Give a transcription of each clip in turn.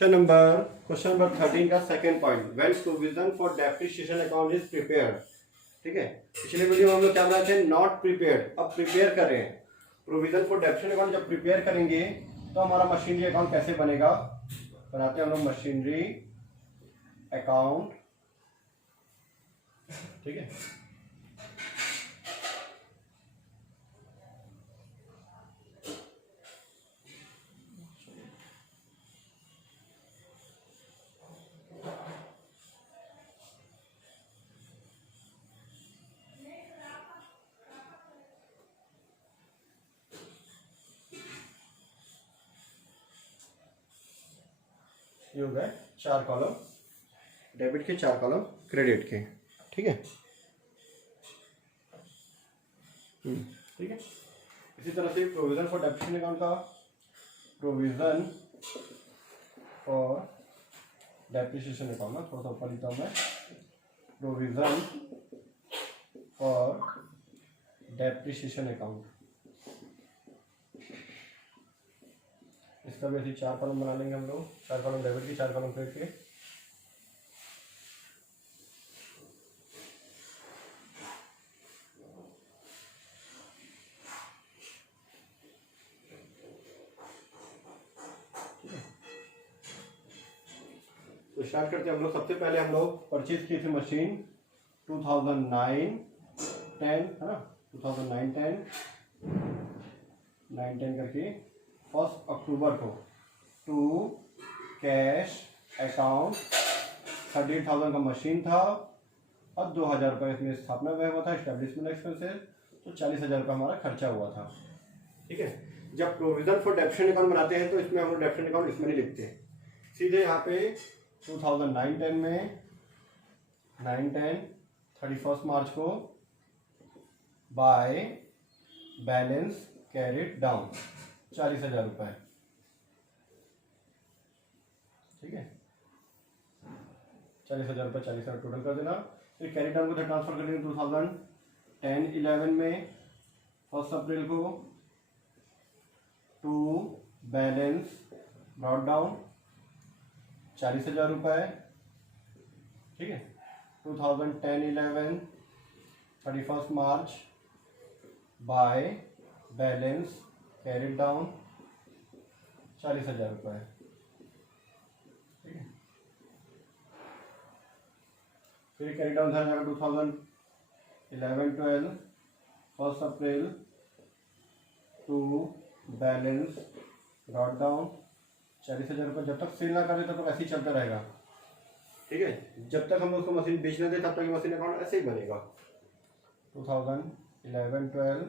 Question number 13 का second point, when provision for depreciation account is prepared. ठीक है, पिछले वीडियो में हम लोग क्या बनाए थे, नॉट प्रिपेयर्ड, अब प्रिपेयर कर रहे हैं। प्रोविजन फॉर डेप्रिसिएशन अकाउंट जब प्रिपेयर करेंगे तो हमारा मशीनरी अकाउंट कैसे बनेगा, बनाते हैं हम लोग मशीनरी अकाउंट। ठीक है, ये हो गए 4 कॉलम डेबिट के, 4 कॉलम क्रेडिट के। ठीक है, ठीक है। इसी तरह से प्रोविजन फॉर डेप्रिसिएशन अकाउंट का, प्रोविजन फॉर डेप्रिसिएशन अकाउंट ना थोड़ा सा ऊपर लिखता हूँ मैं, प्रोविजन फॉर डेप्रिसिएशन अकाउंट। इसका भी ऐसे 4 कॉलम बना लेंगे हम लोग, 4 कॉलम डेबिट के, 4 कॉलम क्रेडिट के। तो स्टार्ट करते हैं हम लोग। सबसे पहले हम लोग परचेज किए थे मशीन 2009-10 है ना, 2009-10 करके 1 अक्टूबर को टू कैश अकाउंट 38,000 का मशीन था और 2,000 रुपये इसमें स्थापना व्यय हुआ था, एस्टेब्लिशमेंट एक्सपेंसेस, तो 40,000 रुपये हमारा खर्चा हुआ था। ठीक है, जब प्रोविजन फॉर डेप्रिसिएशन अकाउंट बनाते हैं तो इसमें हम लोग डेप्रिसिएशन अकाउंट इसमें नहीं लिखते, सीधे यहाँ पे 2009-10 में 9-10 31 मार्च को बाय बैलेंस कैरिड डाउन 40,000 रुपये। ठीक है, 40,000 रुपये 40,000 टोटल कर देना। फिर कैरिड डाउन को ट्रांसफर कर देंगे 2010-11 में 1 अप्रैल को टू बैलेंस ब्रॉट डाउन 40,000 रुपये। ठीक है, 2010-11 31 मार्च बाय बैलेंस कैरिड डाउन 40,000 रुपये। ठीक है, फिर कैरिड डाउन था 2011-12 1 अप्रैल टू बैलेंस ब्रॉट डाउन 40,000 रुपये। जब तक सेल ना करे तब तक ऐसे ही चलता रहेगा। ठीक है, जब तक हम उसको मशीन बेचने दें तब तक मशीन अकाउंट ऐसे ही बनेगा। 2011-12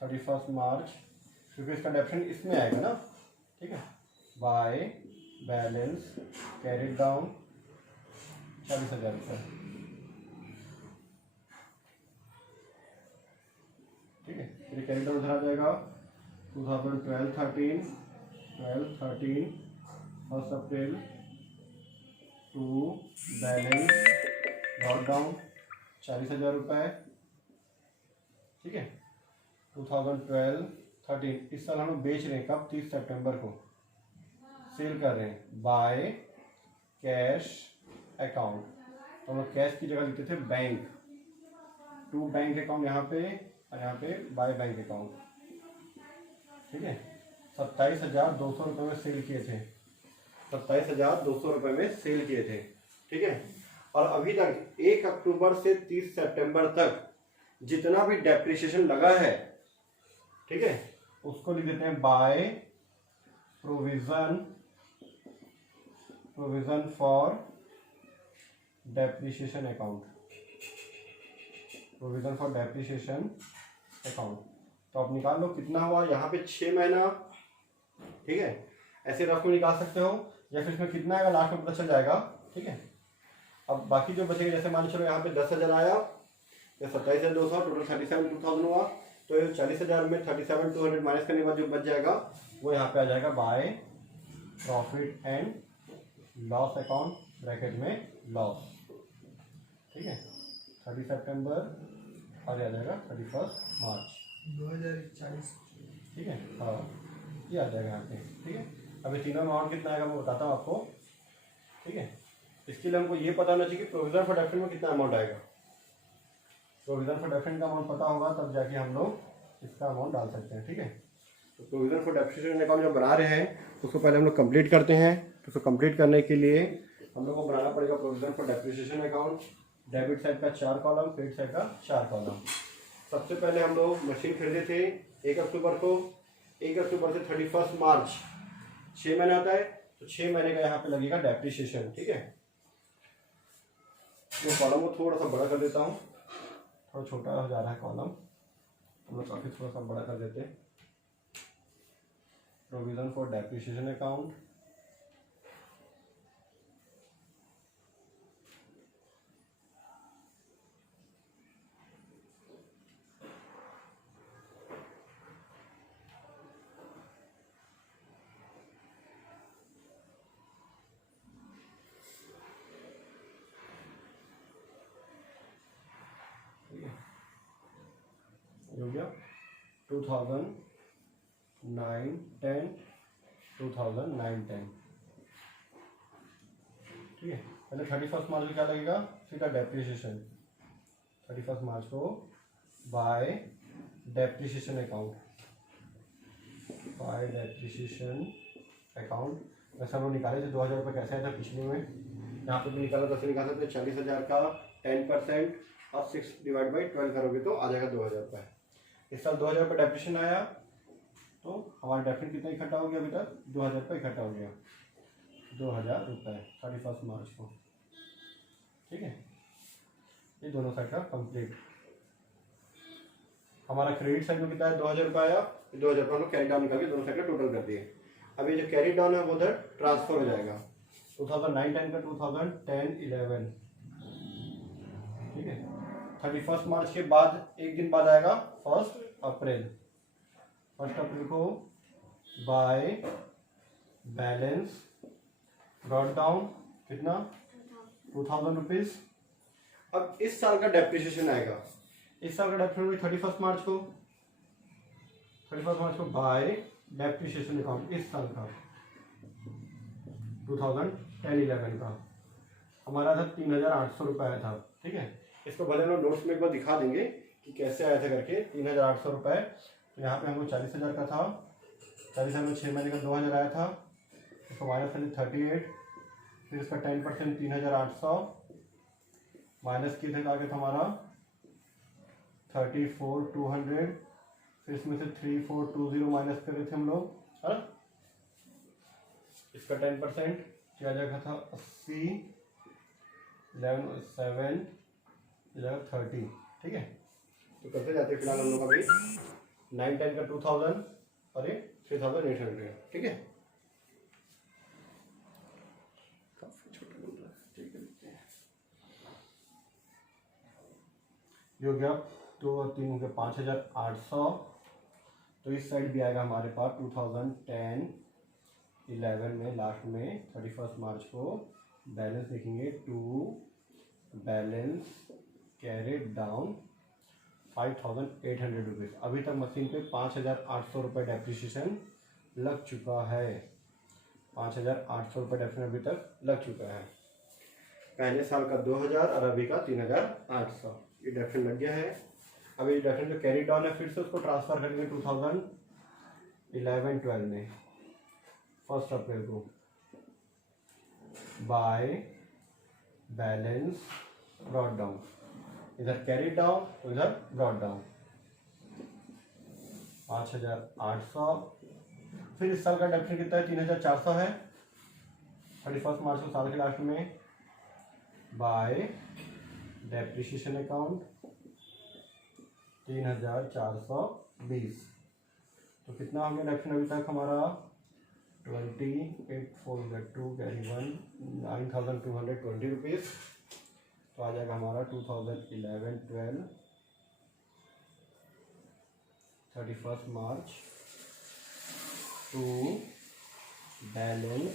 31 मार्च, क्योंकि इसका डेप्रिसिएशन इसमें आएगा ना। ठीक है, बाय बैलेंस कैरिड डाउन 40,000 रुपये। ठीक है, फिर कैरिड डाउन उधर आ जाएगा 2012-13 1 अप्रैल टू बैलेंस ब्रॉट डाउन 40,000 रुपये। ठीक है, 2012-13 इस साल हम लोग बेच रहे हैं, कब, 30 सितंबर को सेल कर रहे हैं बाय कैश अकाउंट। तो हम लोग कैश की जगह लिखते थे बैंक, टू बैंक अकाउंट यहाँ पे और यहाँ पे बाय बैंक अकाउंट। ठीक है, 27,200 रुपये में सेल किए थे, 27,200 रुपये में सेल किए थे। ठीक है, और अभी तक 1 अक्टूबर से 30 सितंबर तक जितना भी डेप्रिसिएशन लगा है, ठीक है, उसको लिख देते हैं bye provision for depreciation account, provision for depreciation account. तो आप निकाल लो कितना हुआ यहाँ पे 6 महीना। ठीक है, ऐसे रफ में निकाल सकते हो या फिर इसमें कितना आएगा लास्ट में पता चल जाएगा। ठीक है, अब बाकी जो बचेगा, जैसे मान चलो यहाँ पे 10,000 आया या 27,200, टोटल 37,200 हुआ, तो 40,000 में 37,200 माइनस करने के बाद जो बच जाएगा वो यहाँ पे आ जाएगा by profit and loss account, bracket में लॉस। ठीक है, 30 सितंबर और आ जाएगा 31 मार्च 2041। ठीक है, हाँ ये आ जाएगा यहाँ पे। ठीक है, अभी तीनों अमाउंट कितना आएगा मैं बताता हूँ आपको, ठीक है। इसके लिए हमको ये पता होना चाहिए कि प्रोविजन फॉर डेफिनेट में कितना अमाउंट आएगा। प्रोविजन फॉर डेफिनेट का अमाउंट पता होगा तब जाके हम लोग इसका अमाउंट डाल सकते हैं, ठीक है। तो प्रोविजन फॉर डेप्रिसिएशन अकाउंट जब बना रहे हैं उसको पहले हम लोग कंप्लीट करते हैं। तो उसको कंप्लीट करने के लिए हम लोग को बनाना पड़ेगा provision for depreciation account. Debit side का 4 कॉलम, क्रेडिट साइड का 4 कॉलम। सबसे पहले हम लोग मशीन खरीदे थे 1 अक्टूबर को। 1 अक्टूबर से 31 मार्च 6 महीने होता है, तो 6 महीने का यहाँ पे लगेगा डेप्रिसिएशन, ठीक है। तो कॉलम को थोड़ा सा बड़ा कर देता हूँ, थोड़ा छोटा हो जा रहा है कॉलम, हम लोग काफ़ी थोड़ा सा बड़ा कर देते हैं। प्रोविजन फॉर डेप्रिसिएशन अकाउंट, हो गया 2009-10 2009-10, ठीक है। पहले 31 मार्च को क्या लगेगा, सीधा डेप्रिसिएशन। 31 मार्च को bye depreciation account, bye depreciation account. वैसे हम लोग निकाले थे 2000 रुपये, कैसे आया था पिछले में, यहाँ पे भी निकाला तो निकाल सकते 40,000 का 10% और 6/12 करोगे तो आ जाएगा 2000 रुपये। इस साल 2000 रुपये डेप्रिसिएशन आया तो हमारा डेफिनेट कितना इकट्ठा हो गया अभी तक, 2000 रुपये इकट्ठा हो गया, 2000 रुपये 31 मार्च को, ठीक है। ये दोनों साइड का कंप्लीट। हमारा क्रेडिट साइड में कितना है, 2000 रुपये आया, 2000 रुपये हम लोग कैरी डाउन निकाल के दोनों साइड का टोटल कर दिए। अब ये जो कैरी डाउन है वो उधर ट्रांसफर हो जाएगा 2009-10 का 2010-11, ठीक है। 31 मार्च के बाद एक दिन बाद आएगा 1 अप्रैल। 1 अप्रैल को बाय बैलेंस ब्रॉट डाउन कितना, 2000 रुपीज। अब इस साल का डेप्रिसिएशन आएगा, इस साल का डेप्रिसिएशन 31 मार्च को, 31 मार्च को बाय डेप्रिसिएशन अकाउंट इस साल का 2010-11 का हमारा था 3800 रुपये आया था, ठीक है। इसको भले हम नोट्स में एक बार दिखा देंगे कि कैसे आया था करके, 3800 रुपये। तो यहाँ पे हमको 40,000 का था, 40,000 में 6 महीने का 2000 आया था, इसको माइनस करें 38, फिर इसका 10% 3800 माइनस किए थे, आगे था हमारा 34,200, फिर इसमें से 3420 माइनस करे थे हम लोग, है। इसका 10% क्या जाएगा था 80, 11 7 11 30, ठीक है। तो करते जाते फिलहाल हम लोग अभी 9-10 का 2000 और ये 3800, ठीक है। काफी छोटा बन रहा है, ठीक है, लिखते हैं। ये हो गया 2 और 3 हो गया 5800। तो इस साइड भी आएगा हमारे पास 2010-11 में लास्ट में 31 मार्च को बैलेंस लिखेंगे, to balance carried down 5800 rupees. अभी तक मशीन पे 5800 रुपये डेप्रिसिएशन लग चुका है, 5800 रुपये डेप्रिसिएशन अभी तक लग चुका है। पहले साल का 2000 और अभी का 3800, ये डेप्रिसिएशन लग गया है। अभी डेप्रिसिएशन जो कैरी डाउन है फिर से उसको ट्रांसफर करेंगे 2011-12 में 1 अप्रैल को बाय बैलेंस ब्रॉट डाउन, इधर कैरी डाउन तो इधर ब्रॉट डाउन 5800। फिर इस साल का डेप्रिसिएशन कितना है, 3400 है, 31 मार्च को साल के लास्ट में बाय डेप्रिसिएशन अकाउंट 3420। तो कितना हो गया डेप्रिसिएशन अभी तक हमारा 28,402 कैरी 1 9,220 रुपीज़। तो आ जाएगा हमारा 2011-12 31 March two balance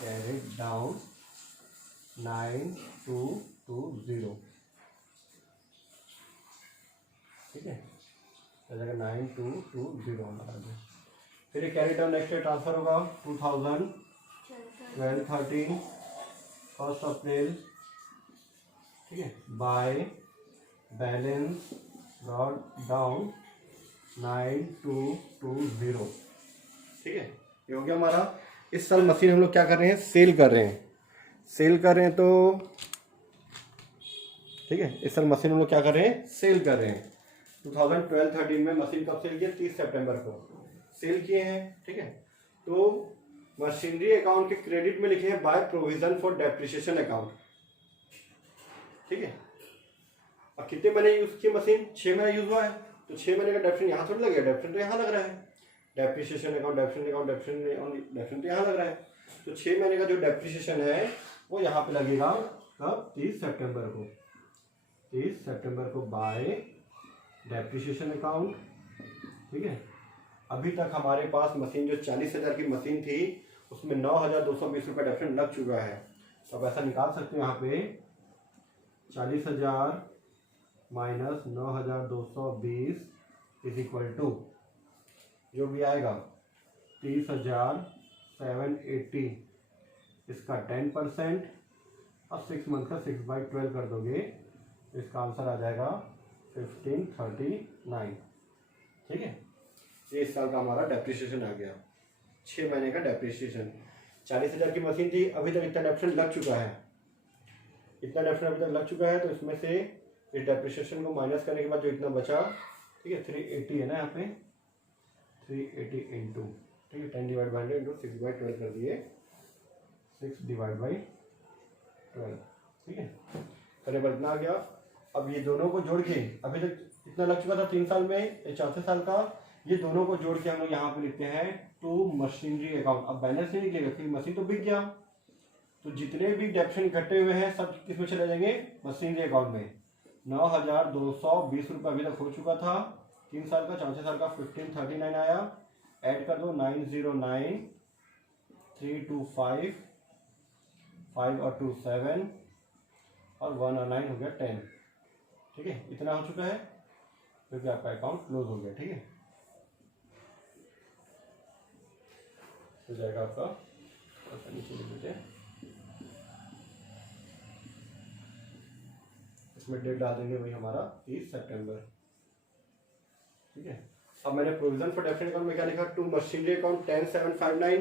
carried down 9220, ठीक है, आ जाएगा 9220 हमारा। फिर ये carry down next year transfer होगा 2012-13 1 अप्रैल, ठीक है, बाय बैलेंस ब्रॉट डाउन 9220, ठीक है। ये हो गया हमारा। इस साल मशीन हम लोग क्या कर रहे हैं, सेल कर रहे हैं, तो ठीक है, इस साल मशीन हम लोग क्या कर रहे हैं, सेल कर रहे हैं। 2012-13 में मशीन कब सेल किया, 30 सितंबर को सेल किए हैं, ठीक है। तो मशीनरी अकाउंट के क्रेडिट में लिखे हैं bye provision for depreciation account, ठीक है। अब कितने महीने यूज की मशीन, 6 महीने यूज हुआ है, तो 6 महीने का डेप्रिसिएशन यहाँ थोड़ी लगेगा, डेप्रिसिएशन तो यहाँ लग रहा है, डेप्रिसिएशन अकाउंट डेप्रिसिएशन तो यहाँ लग रहा है। तो 6 महीने का जो डेप्रिसिएशन है वो यहाँ पे लगेगा कब, 30 सितंबर को, 30 सितंबर को बाय डेप्रिसिएशन अकाउंट, ठीक है। अभी तक हमारे पास मशीन जो 40,000 की मशीन थी उसमें 9,220 रुपये डेप्रिसिएशन लग चुका है। तो अब ऐसा निकाल सकते हो यहाँ पे 40,000 माइनस 9,220 इज इक्वल टू जो भी आएगा 30,780, इसका 10% और 6 मंथ का 6/12 कर दोगे, इसका आंसर आ जाएगा 1539, ठीक है। ये इस साल का हमारा डेप्रिसिएशन आ गया, 6 महीने का डेप्रिसिएशन। 40,000 की मशीन थी, अभी तक इतना डेप्रिसिएशन लग चुका है, तो इसमें से इस डेप्रिसिएशन को माइनस करने के बाद जो इतना बचा, ठीक है, 380 है ना यहाँ पे, 380 इंटू, ठीक है, 10/100 इंटू 6/12 कर दिए, 6/12, ठीक है, करने पर इतना आ गया। अब ये दोनों को जोड़ के, अभी तक इतना लग चुका था 3 साल में, ये चौथे साल का, ये दोनों को जोड़ के हम लोग यहाँ पे लिखते हैं टू मशीनरी अकाउंट। अब बैलेंस नहीं निकलेगा क्योंकि मशीन तो बिक गया, तो जितने भी डेप्रिसिएशन इकट्ठे हुए हैं सब किस में चले जाएंगे, मशीनरी अकाउंट में। 9,220 रुपये अभी तक हो चुका था 3 साल का, चौथे साल का 1539 आया, ऐड कर दो 909, 325, 5 और 2 7 और 1 और 9 हो गया 10, ठीक है, इतना हो चुका है, क्योंकि आपका अकाउंट क्लोज हो गया, ठीक है, हो जाएगा आपका, नीचे लिख लीजिए, इसमें डेट डाल देंगे वही हमारा 30 सितंबर, ठीक है। अब मैंने प्रोविजन फॉर डेप्रिसिएशन अकाउंट में क्या लिखा, to machinery account 10759,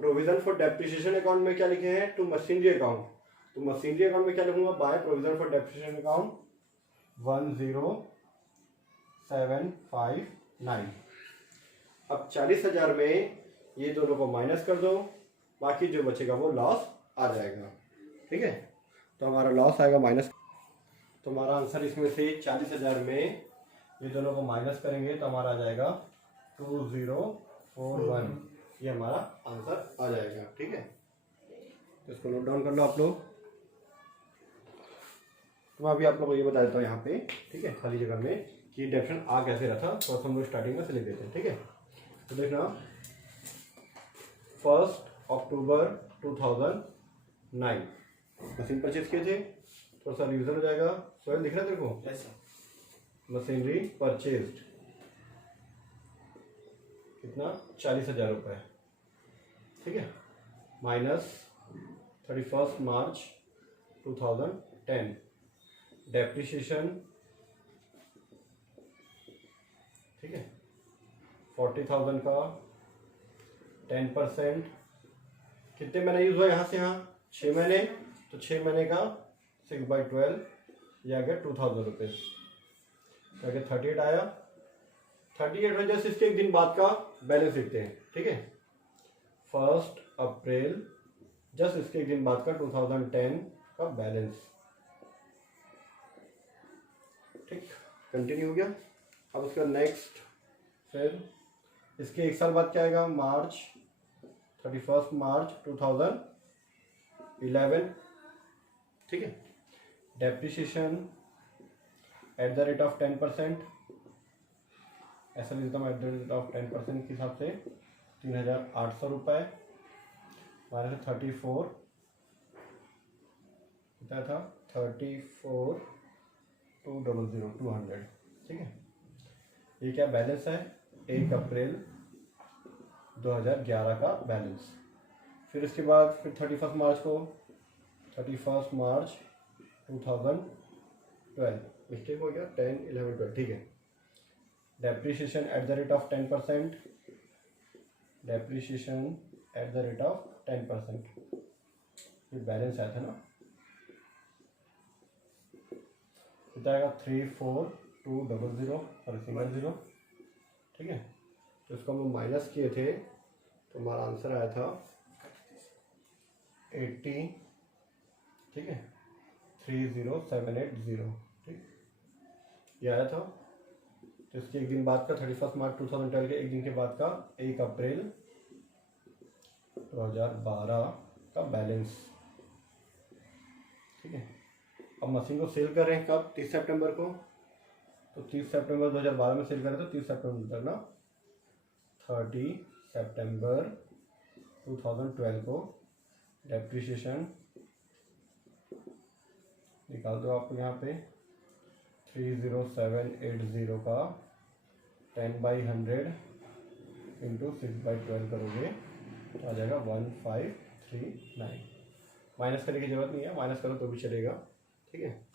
provision for depreciation account में क्या लिखे हैं, टू मशीनरी अकाउंट, तो मशीनरी अकाउंट में क्या लिखूंगा, by provision for depreciation account 10759। अब 40,000 में ये दोनों को माइनस कर दो, बाकी जो बचेगा वो लॉस आ जाएगा, ठीक है। तो हमारा लॉस आएगा माइनस, तो हमारा आंसर इसमें से 40,000 में ये दोनों को माइनस करेंगे तो हमारा आ जाएगा 2041, ये हमारा आंसर आ जाएगा, ठीक है। तो इसको नोट डाउन कर लो आप लोग। तो मैं अभी आप लोगों को ये बता देता हूँ यहाँ पे, ठीक है, खाली जगह में कि डेप्रिसिएशन आ कैसे रहा था, तो हम लोग स्टार्टिंग में से लिख देते हैं, ठीक है। तो देखना 1 अक्टूबर 2009 मशीन परचेज किए थे, थोड़ा सा रिविजन हो जाएगा, सोहेल दिख रहा है तेरे को, मशीनरी परचेज्ड कितना, 40,000 रुपये, ठीक है, माइनस 31 मार्च 2010 डेप्रिसिएशन, ठीक है, 40,000 का 10%, कितने महीने यूज हुआ यहाँ से यहाँ, 6 महीने, तो 6 महीने का 6/12, ये आ गया 2,000 रुपये, क्या गया 38 आया, 38 में जैसे इसके एक दिन बाद का बैलेंस लिखते हैं, ठीक है, 1 अप्रैल जस्ट इसके एक दिन बाद का 2010 का बैलेंस, ठीक, कंटिन्यू हो गया। अब उसका नेक्स्ट, फिर इसके एक साल बाद क्या आएगा, 31 मार्च 2011, ठीक है, depreciation at the rate of 10%, ऐसा लिखता हूँ, एट द रेट ऑफ 10% के हिसाब से 3,800 रुपये, माइनस 34 कितना था, 34,200, ठीक है। ये क्या बैलेंस है, 1 अप्रैल 2011 का बैलेंस। फिर इसके बाद फिर 31 मार्च को 31 मार्च 2012, मिस्टेक हो गया 10, 11, 12, ठीक है। Depreciation at the rate of 10%, depreciation at the rate of 10%, ये बैलेंस आया था ना, बताएगा 34200 और सिंगल जीरो, ठीक है। तो इसको हम माइनस किए थे तो हमारा आंसर आया था 80, ठीक है, 30780, ठीक, ये आया था। तो इसके एक दिन बाद का 31 मार्च 2012 के एक दिन के बाद का 1 अप्रैल 2012 का बैलेंस, ठीक है। अब मशीन को सेल कर रहे हैं कब, 30 सितंबर को, तो 30 सितंबर 2012 में सेल कर रहे थे, 30 सितंबर तक ना, 30 सितंबर 2012 को डेप्रीशिएशन निकाल दो आप यहाँ पे, 30780 का 10/100 इंटू 6/12 करोगे तो आ जाएगा 1539। माइनस करने की जरूरत नहीं है, माइनस करो तो भी चलेगा, ठीक है।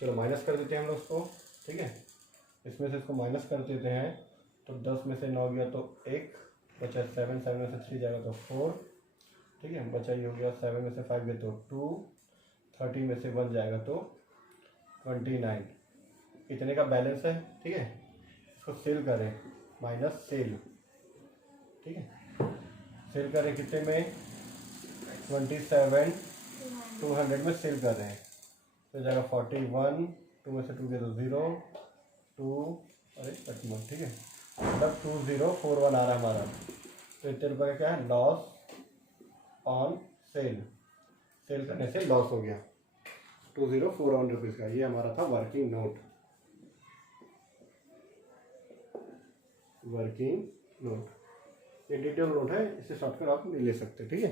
चलो माइनस कर देते हैं हम लोग उसको, ठीक है। इसमें से इसको माइनस कर देते हैं तो 10 में से 9 गया तो 1 बचा, 7 में से 3 जाएगा तो 4, ठीक है, बचा ये हो गया, 7 में से 5 गया तो 2, 30 में से 1 जाएगा तो 29, इतने का बैलेंस है, ठीक है। इसको सेल करें, माइनस सेल, ठीक है, सेल करें कितने में, 27,200 में सेल कर रहे हैं, तो जाएगा 41, 2 में से 2 गया तो 0, 2, अरे कटमट, ठीक है, मतलब 2041 आ रहा है हमारा। तो इतने रुपये का क्या है, लॉस ऑन सेल, सेल करने से लॉस हो गया 2041 रुपीज़ का। ये हमारा था वर्किंग नोट, वर्किंग नोट, ये डिटेल नोट है, इसे शॉर्टकट आप ले सकते हैं, ठीक है।